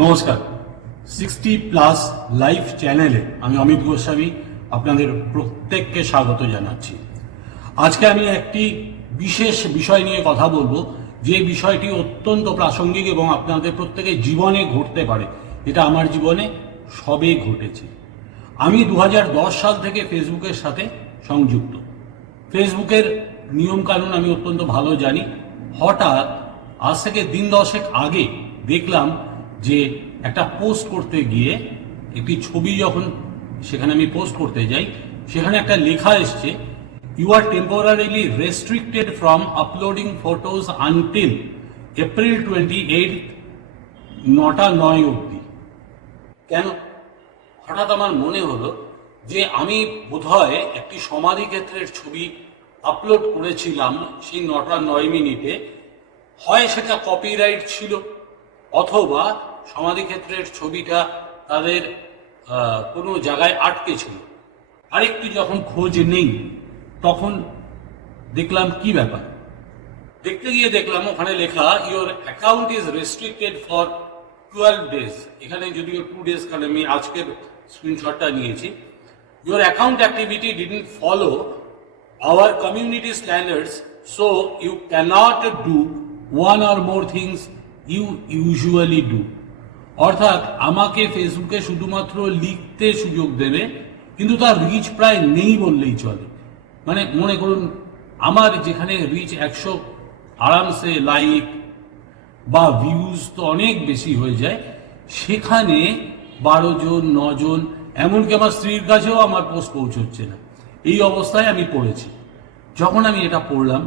নমস্কার। 60+ লাইভ চ্যানেলে আমি অমিত গোস্বামী আপনাদের প্রত্যেককে স্বাগত জানাচ্ছি। আজকে আমি একটি বিশেষ বিষয় নিয়ে কথা বলবো, যে বিষয়টি অত্যন্ত প্রাসঙ্গিক এবং আপনাদের প্রত্যেকের জীবনে ঘটতে পারে। এটা আমার জীবনে সবে ঘটেছে। আমি 2010 সাল থেকে ফেসবুকের সাথে সংযুক্ত। ফেসবুকের নিয়মকানুন আমি অত্যন্ত ভালো জানি। হঠাৎ আজ থেকে দিন 10 আগে দেখলাম যে একটা পোস্ট করতে গিয়ে একটি ছবি যখন সেখানে আমি পোস্ট করতে যাই, সেখানে একটা লেখা এসছে, you are temporarily restricted from uploading photos until April 28, 9টা 9 অবধি। কেন? হঠাৎ আমার মনে হলো যে আমি বোধহয় একটি সমাধিক্ষেত্রের ছবি আপলোড করেছিলাম সেই 9টা 9 মিনিটে। হয় সেটা কপিরাইট ছিল, অথবা সমাধিক্ষেত্রের ছবিটা তাদের কোনো জায়গায় আটকে ছিল। আরেকটু যখন খোঁজ নেই তখন দেখলাম কি ব্যাপার। দেখতে গিয়ে দেখলাম ওখানে লেখা, your account is restricted for 12 days। এখানে যদিও 2 days, কারণ আমি আজকের স্ক্রিনশটটা নিয়েছি। Your account activity didn't follow our community standards, so you can't do one or more things you usually do. অর্থাৎ আমাকে ফেসবুকে শুধুমাত্র লিখতে সুযোগ দেবে, কিন্তু তার রিচ প্রায় নেই বললেই চলে। মানে মনে করুন, আমার যেখানে রিচ 100 আরামসে লাইক বা ভিউজ তো অনেক বেশি হয়ে যায়, সেখানে 12 জন 9 জন, এমনকি আমার স্ত্রীর কাছেও আমার পোস্ট পৌঁছচ্ছে না। এই অবস্থায় আমি পড়েছি। যখন আমি এটা পড়লাম,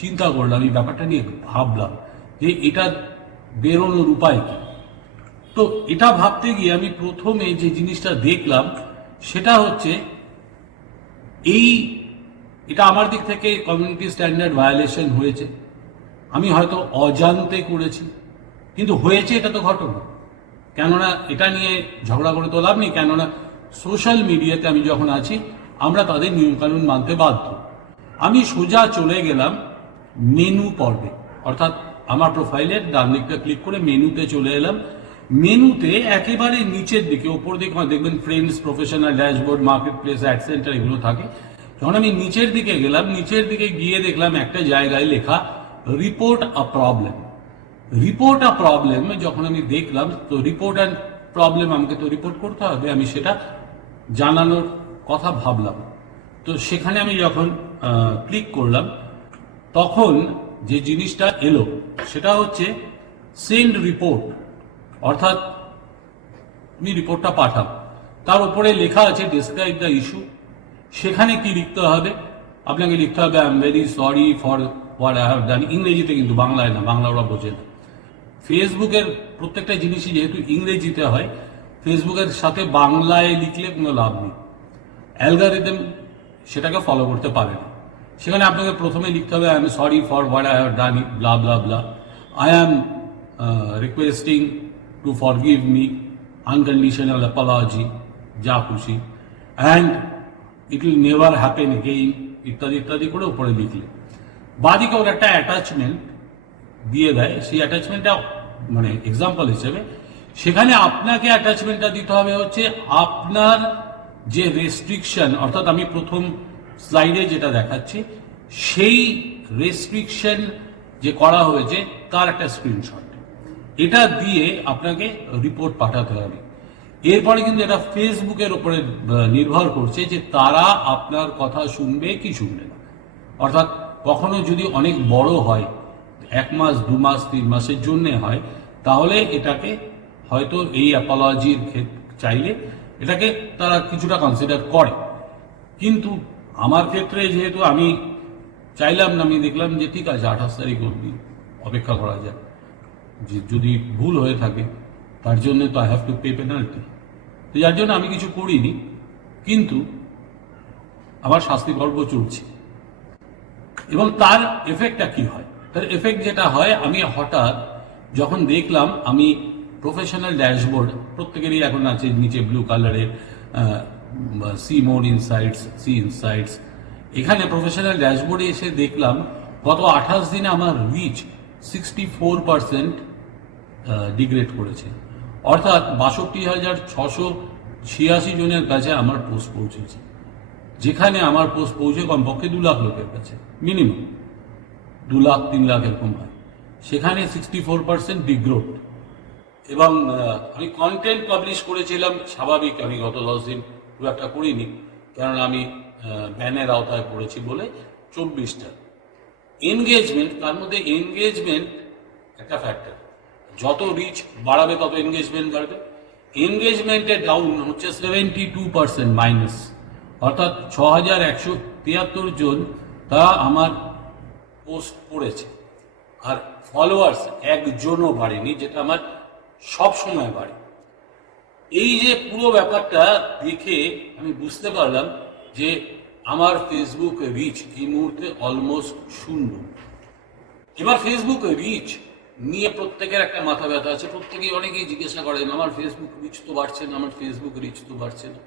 চিন্তা করলাম, এই ব্যাপারটা নিয়ে ভাবলাম যে এটা বেরোনোর উপায় কি। তো এটা ভাবতে গিয়ে আমি প্রথমে যে জিনিসটা দেখলাম সেটা হচ্ছে, এটা আমার দিক থেকে কমিউনিটি স্ট্যান্ডার্ড ভায়োলেশন হয়েছে। আমি হয়তো অজান্তে করেছি, কিন্তু হয়েছে, এটা তো ঘটনা। কেননা এটা নিয়ে ঝগড়া করে তো লাভ নেই, কেননা সোশ্যাল মিডিয়াতে আমি যখন আছি আমরা তাদের নিয়মকানুন মানতে বাধ্য। আমি সোজা চলে গেলাম মেনু পর্বে, অর্থাৎ আমার প্রোফাইলের ডান দিকটা ক্লিক করে মেনুতে চলে এলাম। মেনুতে একেবারে নিচের দিকে, ওপর দিকে দেখবেন friends, professional, dashboard, market place, add centre, এগুলো থাকে। যখন আমি নিচের দিকে গেলাম, নিচের দিকে গিয়ে দেখলাম একটা জায়গায় লেখা রিপোর্ট আ প্রবলেম। রিপোর্ট আ প্রবলেম যখন আমি দেখলাম, তো রিপোর্ট অ্যান্ড প্রবলেম আমাকে তো রিপোর্ট করতে হবে, আমি সেটা জানানোর কথা ভাবলাম। তো সেখানে আমি যখন ক্লিক করলাম, তখন যে জিনিসটা এলো সেটা হচ্ছে সেন্ড রিপোর্ট, অর্থাৎ তুমি রিপোর্টটা পাঠাও। তার উপরে লেখা আছে ডিসক্রাইব দ্য ইস্যু। সেখানে কি লিখতে হবে? আপনাকে লিখতে হবে, I am very sorry for what I have done. ইংরেজিতে, কিন্তু বাংলায় না, বাংলা ওরা বোঝে না। ফেসবুকের প্রত্যেকটা জিনিসই যেহেতু ইংরেজিতে হয়, ফেসবুকের সাথে বাংলায় লিখলে কোনো লাভ নেই, অ্যালগরিদম সেটাকে ফলো করতে পারে না। সেখানে আপনাকে প্রথমে লিখতে হবে, I am sorry for what I have done, blah blah blah. I am requesting two forgive me, unconditional Apology, যা খুশি, and it will never happen again, ইত্যাদি ইত্যাদি করে উপরে লিখলে। বাদিকে ওর একটা অ্যাটাচমেন্ট দিয়ে দেয়। সেই অ্যাটাচমেন্টটা মানে এক্সাম্পল হিসেবে, সেখানে আপনাকে অ্যাটাচমেন্টটা দিতে হবে হচ্ছে আপনার যে রেস্ট্রিকশন, অর্থাৎ আমি প্রথম স্লাইডে যেটা দেখাচ্ছি, সেই রেস্ট্রিকশন যে করা হয়েছে তার একটা স্ক্রিনশট। এটা দিয়ে আপনাকে রিপোর্ট পাঠাতে হবে। এরপরে কিন্তু এটা ফেসবুকের উপরে নির্ভর করছে যে তারা আপনার কথা শুনবে কি শুনবে না। অর্থাৎ কখনো যদি অনেক বড় হয়, 1 মাস 2 মাস 3 মাসের জন্য হয়, তাহলে এটাকে হয়তো এই অ্যাপোলজির চাইলে এটাকে তারা কিছুটা কনসিডার করে। কিন্তু আমার ক্ষেত্রে যেহেতু আমি চাইলাম না, আমি দেখলাম যে ঠিক আছে 28 তারিখ অবধি অপেক্ষা করা যায়, যে যদি ভুল হয়ে থাকে তার জন্য তো I have to pay penalty. তো যার জন্য আমি কিছু করিনি, কিন্তু আমার শাস্তি পর্ব চলছে। এবং তার এফেক্টটা কি হয়? তার এফেক্ট যেটা হয়, আমি হঠাৎ যখন দেখলাম, আমি প্রফেশনাল ড্যাশবোর্ড প্রত্যেকেরই এখন আছে নিচে ব্লু কালারের, see more insights, see insights, এখানে প্রফেশনাল ড্যাশবোর্ডে এসে দেখলাম গত 28 দিনে আমার রিচ 64% ডিগ্রেড করেছে। অর্থাৎ 62,686 জনের কাছে আমার পোস্ট পৌঁছেছে, যেখানে আমার পোস্ট পৌঁছে কমপক্ষে 2 লাখ লোকের কাছে, মিনিমাম 2 লাখ 3 লাখ এরকম হয়, সেখানে 64% ডিগ্রোথ। এবং আমি কন্টেন্ট পাবলিশ করেছিলাম, স্বাভাবিক আমি গত 10 দিন খুব একটা করিনি, কেননা আমি ব্যানের আওতায় পড়েছি বলে 24টা। এনগেজমেন্ট, তার মধ্যে এনগেজমেন্ট একটা ফ্যাক্টর, যত রিচ বাড়াবে তত এনগেজমেন্ট বাড়বে। এনগেজমেন্টে ডাউন হচ্ছে 72% মাইনাস, অর্থাৎ 6,173 জন তা আমার পোস্ট পড়েছে, আর ফলোয়ার্স একজনও বাড়েনি, যেটা আমার সব সময় বাড়ে। এই যে পুরো ব্যাপারটা দেখে আমি বুঝতে পারলাম যে আমার ফেসবুক রিচ এই মুহূর্তে অলমোস্ট শূন্য। এবার ফেসবুক রিচ নিয়ে প্রত্যেকের একটা মাথা ব্যথা আছে, প্রত্যেকেই অনেকেই জিজ্ঞাসা করেন আমার ফেসবুক রিচ তো বাড়ছে না, আমার ফেসবুক রিচ তো বাড়ছে না।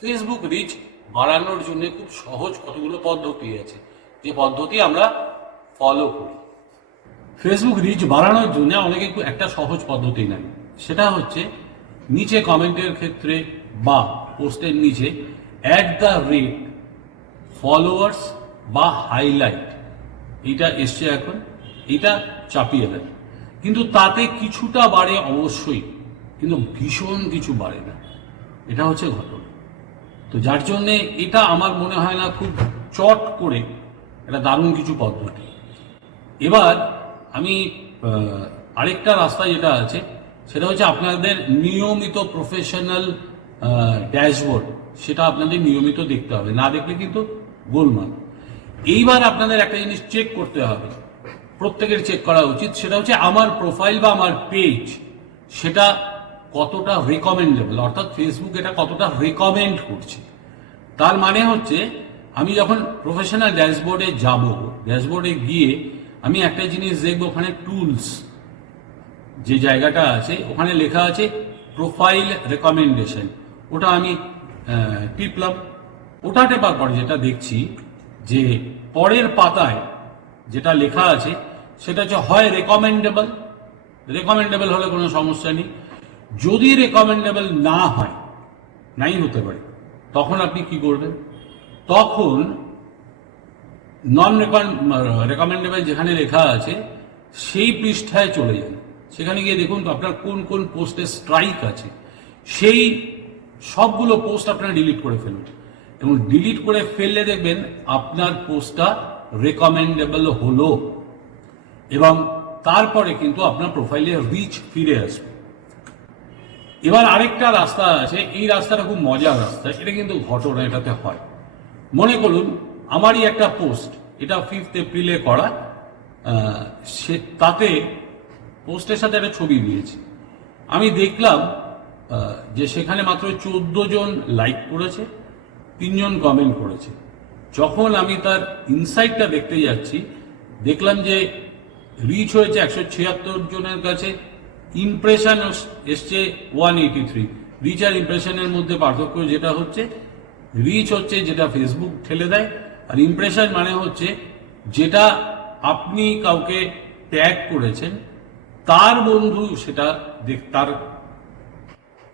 ফেসবুক রিচ বাড়ানোর জন্য খুব সহজ কতগুলো পদ্ধতি আছে, যে পদ্ধতি আমরা ফলো করি। ফেসবুক রিচ বাড়ানোর জন্য অনেকে একটা সহজ পদ্ধতি নেন, সেটা হচ্ছে নিচে কমেন্টের ক্ষেত্রে বা পোস্টের নিচে @ ফলোয়ার্স বা হাইলাইট, এইটা এসছে এখন, এটা চাপিয়ে দেয়। কিন্তু তাতে কিছুটা বাড়ে অবশ্যই, কিন্তু ভীষণ কিছু বাড়ে না, এটা হচ্ছে ঘটনা। তো যার জন্যে এটা আমার মনে হয় না খুব চট করে একটা দারুণ কিছু পদ্ধতি। এবার আমি আরেকটা রাস্তা যেটা আছে সেটা হচ্ছে আপনাদের নিয়মিত প্রফেশনাল ড্যাশবোর্ড, সেটা আপনাদের নিয়মিত দেখতে হবে, না দেখলে কিন্তু গোলমাল। এইবার আপনাদের একটা জিনিস চেক করতে হবে, প্রত্যেকের চেক করা উচিত, সেটা হচ্ছে আমার প্রোফাইল বা আমার পেজ সেটা কতটা রেকমেন্ডেবল, অর্থাৎ ফেসবুক এটা কতটা রেকমেন্ড করছে। তার মানে হচ্ছে আমি যখন প্রফেশনাল ড্যাশবোর্ডে যাব, ড্যাশবোর্ডে গিয়ে আমি একটা জিনিস দেখবো, ওখানে টুলস যে জায়গাটা আছে ওখানে লেখা আছে প্রোফাইল রেকমেন্ডেশন, ওটা আমি টিপলাম। ওটা টেপার পরে যেটা দেখছি যে পরের পাতায় যেটা লেখা আছে সেটা হচ্ছে হয় রেকমেন্ডেবল, রেকমেন্ডেবল হলে কোনো সমস্যা নেই। যদি রেকমেন্ডেবল না হয়, নাই হতে পারে, তখন আপনি কি করবেন, তখন নন রেকমেন্ডেবল যেখানে লেখা আছে সেই পৃষ্ঠায় চলে যান, সেখানে গিয়ে দেখুন আপনার কোন কোন পোস্টে স্ট্রাইক আছে, সেই সবগুলো পোস্ট আপনারা ডিলিট করে ফেলুন, এবং ডিলিট করে ফেললে দেখবেন আপনার পোস্টটা রেকমেন্ডেবল হলো, এবং তারপরে কিন্তু আপনার প্রোফাইলে রিচ ফিরে আসবে। এবার আরেকটা রাস্তা আছে, এই রাস্তাটা খুব মজার রাস্তা, এটা কিন্তু ঘটনা এটাতে হয়। মনে করুন আমারই একটা পোস্ট, এটা 5 এপ্রিলে করা, তাতে পোস্টের সাথে একটা ছবি দিয়েছি, আমি দেখলাম যে সেখানে মাত্র 14 জন লাইক করেছে, 3 জন কমেন্ট করেছে। যখন আমি তার ইনসাইটটা দেখতে যাচ্ছি, দেখলাম যে রিচ হয়েছে 176 জনের কাছে, ইমপ্রেশন এসছে 183। রিচ আর ইমপ্রেশনের মধ্যে পার্থক্য যেটা হচ্ছে, রিচ হচ্ছে যেটা ফেসবুক ঠেলে দেয়, আর ইমপ্রেশন মানে হচ্ছে যেটা আপনি কাউকে ট্যাগ করেছেন তার বন্ধু সেটা তার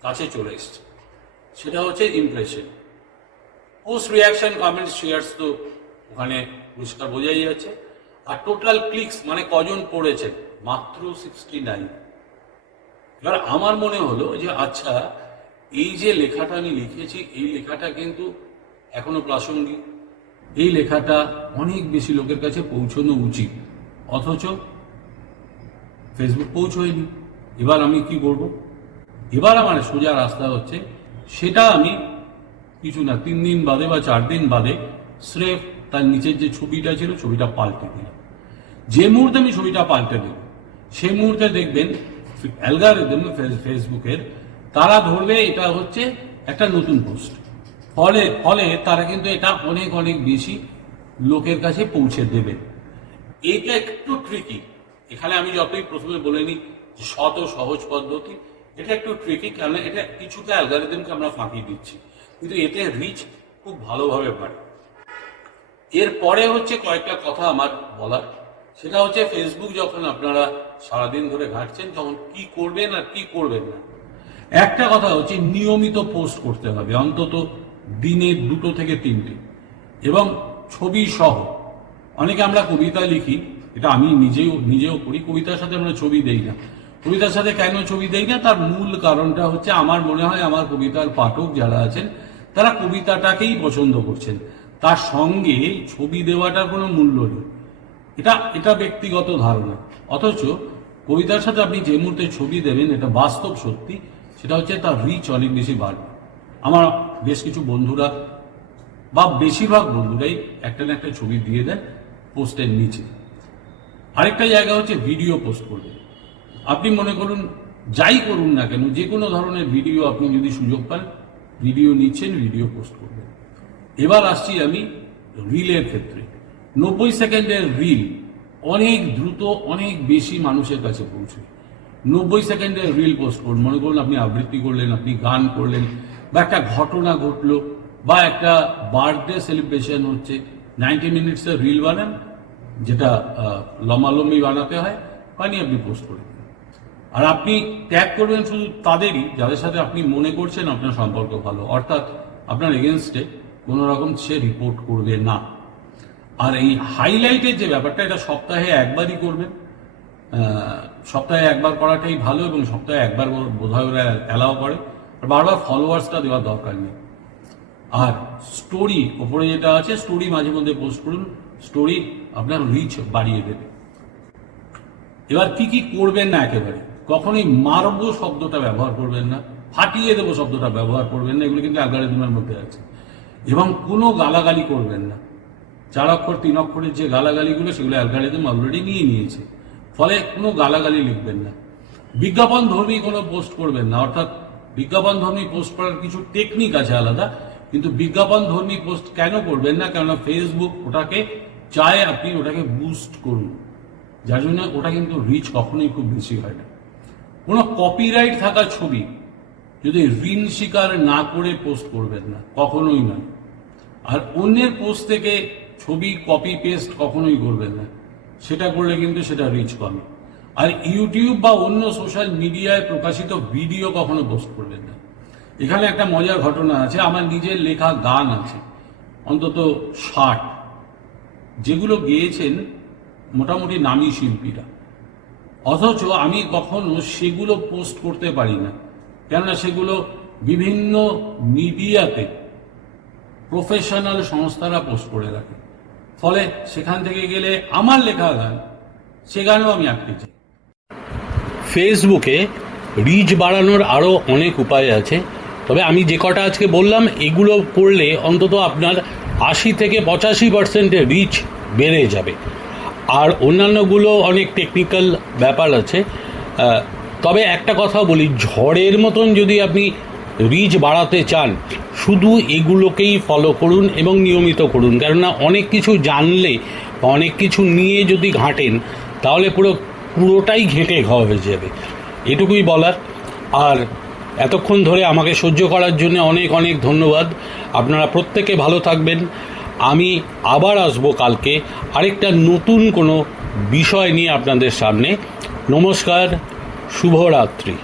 কাছে চলে এসছে, সেটা হচ্ছে impression. Post reaction comments shares তো ওখানে পরিষ্কার বোঝাই যাচ্ছে। আর টোটাল ক্লিকস মানে কজন পড়েছেন, মাত্র 69। এবার আমার মনে হলো যে আচ্ছা, এই যে লেখাটা আমি লিখেছি, এই লেখাটা কিন্তু এখনো প্রাসঙ্গিক, এই লেখাটা অনেক বেশি লোকের কাছে পৌঁছানো উচিত, অথচ ফেসবুক পৌঁছয়নি। এবার আমি কি করব, এবার আমার সোজা রাস্তা হচ্ছে সেটা আমি কিছু না 3 দিন বাদে বা 4 দিন বাদে স্রেফ তার নিচের যে ছবিটা ছিল ছবিটা পাল্টে দিলাম। যে মুহূর্তে আমি ছবিটা পাল্টে দেব সেই মুহূর্তে দেখবেন অ্যালগরিদম ফেসবুকের তারা ধরবে এটা হচ্ছে একটা নতুন পোস্ট, ফলে তারা কিন্তু এটা অনেক অনেক বেশি লোকের কাছে পৌঁছে দেবে। এটা একটু ট্রিকি, এখানে আমি যতই প্রথমে বলে নিই শত সহজ পদ্ধতি, এটা একটু ট্রিকি, কারণ এটা কিছুটা অ্যালগরিদমকে আমরা ফাঁকি দিচ্ছি, কিন্তু এতে রিচ খুব ভালোভাবে বাড়ে। এরপরে হচ্ছে কয়েকটা কথা আমার বলার, সেটা হচ্ছে ফেসবুক যখন আপনারা সারাদিন ধরে ঘাঁটছেন তখন কি করবেন আর কি করবেন না। একটা কথা হচ্ছে নিয়মিত পোস্ট করতে হবে, অন্তত দিনে 2 থেকে 3টে, এবং ছবি সহ। অনেকে আমরা কবিতা লিখি, এটা আমি নিজেও করি, কবিতার সাথে আমরা ছবি দেই না। কবিতার সাথে কেন ছবি দেই না, তার মূল কারণটা হচ্ছে আমার মনে হয় আমার কবিতার পাঠক যারা আছেন তারা কবিতাটাকেই পছন্দ করছেন, তার সঙ্গে ছবি দেওয়াটার কোনো মূল্য নেই। এটা ব্যক্তিগত ধারণা। অথচ কবিতার সাথে আপনি যে মুহূর্তে ছবি দেবেন, এটা বাস্তব সত্যি, সেটা হচ্ছে তার রিচ অনেক বেশি বাড়বে। আমার বেশ কিছু বন্ধুরা বা বেশিরভাগ বন্ধুরাই একটা না একটা ছবি দিয়ে দেন পোস্টের নিচে। আরেকটা জায়গা হচ্ছে ভিডিও পোস্ট করবে। আপনি মনে করুন যাই করুন না কেন, যে কোনো ধরনের ভিডিও আপনি যদি সুযোগ পান, ভিডিও নিচ্ছেন, ভিডিও পোস্ট করবেন। এবার আসছি আমি রিলের ক্ষেত্রে। 90 সেকেন্ডের রিল অনেক দ্রুত, অনেক বেশি মানুষের কাছে পৌঁছে। 90 সেকেন্ডের রিল পোস্ট করুন। মনে করুন আপনি আবৃত্তি করলেন, আপনি গান করলেন, বা একটা ঘটনা ঘটলো, বা একটা বার্থডে সেলিব্রেশন হচ্ছে, 90 মিনিটসের রিল বানান, যেটা লম্বালম্বি বানাতে হয়, বানিয়ে আপনি পোস্ট করে দিন। আর আপনি ট্যাগ করবেন শুধু তাদেরই যাদের সাথে আপনি মনে করছেন আপনার সম্পর্ক ভালো, অর্থাৎ আপনার এগেনস্টে কোনো রকম সে রিপোর্ট করবে না। আর এই হাইলাইটের যে ব্যাপারটা, এটা সপ্তাহে একবারই করবেন। সপ্তাহে একবার করাটাই ভালো, এবং সপ্তাহে একবার বোধহয় ওরা অ্যালাউ করে। আর বারবার ফলোয়ার্সটা দেওয়ার দরকার নেই। আর স্টোরি ওপরে যেটা আছে, স্টোরি মাঝে মধ্যে পোস্ট করুন, স্টোরি আপনার রিচ বাড়িয়ে দেবে। এবার কি করবেন না, একেবারে কখনোই মারবো শব্দটা ব্যবহার করবেন না, ফাটিয়ে দেবো শব্দটা ব্যবহার করবেন না, এগুলো কিন্তু অ্যালগরিদমের মধ্যে আছে। এবং কোনো গালাগালি করবেন না। 4 অক্ষর 3 অক্ষরের যে গালাগালিগুলো, সেগুলো অ্যালগরিদম অলরেডি নিয়েছে, ফলে কোনো গালাগালি লিখবেন না। বিজ্ঞাপন ধর্মী কোনো পোস্ট করবেন না, অর্থাৎ বিজ্ঞাপন ধর্মী পোস্ট করার কিছু টেকনিক আছে আলাদা, কিন্তু বিজ্ঞাপন ধর্মী পোস্ট কেন করবেন না, কেননা ফেসবুক ওটাকে চায় আপনি ওটাকে বুস্ট করুন, যার জন্য ওটা কিন্তু রিচ কখনোই খুব বেশি হয় না। কোনো কপিরাইট থাকা ছবি যদি ঋণ স্বীকার না করে পোস্ট করবেন না, কখনোই নয়। আর অন্যের পোস্ট থেকে ছবি কপি পেস্ট কখনোই করবেন না, সেটা করলে কিন্তু সেটা রিচ কমে। আর ইউটিউব বা অন্য সোশ্যাল মিডিয়ায় প্রকাশিত ভিডিও কখনো পোস্ট করবেন না। এখানে একটা মজার ঘটনা আছে, আমার নিজের লেখা গান আছে অন্তত 60, যেগুলো গেয়েছেন মোটামুটি নামী শিল্পীরা, অথচ আমি কখনো সেগুলো পোস্ট করতে পারি না, কেননা সেগুলো বিভিন্ন মিডিয়াতে প্রফেশনাল সংস্থারা পোস্ট করে রাখে। ফলে সেখান থেকে গেলে আমার লেখা গান, সে গানও আমি আঁকতে চাই। ফেসবুকে রিচ বাড়ানোর আরও অনেক উপায় আছে, তবে আমি যে কটা আজকে বললাম এগুলো করলে অন্তত আপনার 80 থেকে 85% রিচ বেড়ে যাবে। আর অন্যান্যগুলো অনেক টেকনিক্যাল ব্যাপার আছে। তবে একটা কথা বলি, ঝড়ের মতন যদি আপনি রিচ বাড়াতে চান, শুধু এগুলোকেই ফলো করুন এবং নিয়মিত করুন। কেননা অনেক কিছু জানলে বা অনেক কিছু নিয়ে যদি ঘাঁটেন, তাহলে পুরোটাই ঘেঁটে খাওয়া হয়ে যাবে। এটুকুই বলার। আর এতক্ষণ ধরে আমাকে সহ্য করার জন্য অনেক অনেক ধন্যবাদ। আপনারা প্রত্যেকে ভালো থাকবেন। আমি আবার আসবো কালকে আরেকটা নতুন কোনো বিষয় নিয়ে আপনাদের সামনে। নমস্কার, শুভরাত্রি।